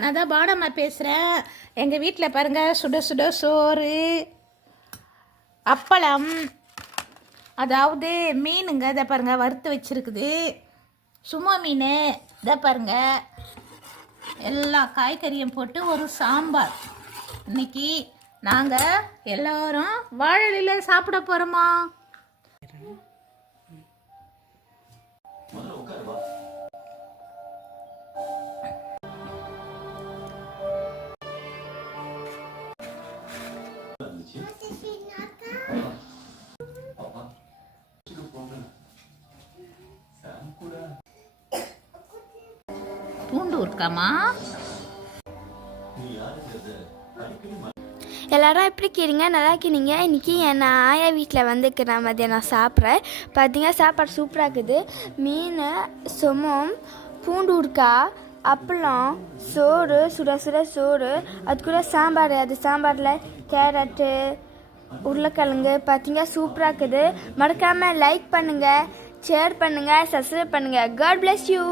நான் தான் பாடம்மா பேசுகிறேன். எங்கள் வீட்டில் பாருங்கள், சுட சுட சோறு, அப்பளம், அதாவது மீனுங்க. இதை பாருங்கள் வறுத்து வச்சுருக்குது, சும்மா மீன். இதை பாருங்கள் எல்லா காய்கறியும் போட்டு ஒரு சாம்பார். இன்னைக்கு நாங்கள் எல்லோரும் வாழலையில் சாப்பிட போகிறோமா. பூண்டு இருக்காமா? எல்லாரும் எப்படி இருக்கீங்க? நல்லா இருக்கீங்க? இன்றைக்கி என் ஆயா வீட்டில் வந்துக்கிறேன். மதியானம் சாப்பிட்றேன். பார்த்தீங்கன்னா சாப்பாடு சூப்பராக இருக்குது. மீன், சொமம், பூண்டு ஊறுக்கா, அப்பளம், சோறு, சுட சுட சோறு, அது கூட சாம்பார். அது சாம்பாரில் கேரட்டு, உருளைக்கிழங்கு. பார்த்தீங்கன்னா சூப்பராக இருக்குது. மறக்காமல் லைக் பண்ணுங்கள், ஷேர் பண்ணுங்கள், சப்ஸ்கிரைப் பண்ணுங்கள். God bless you.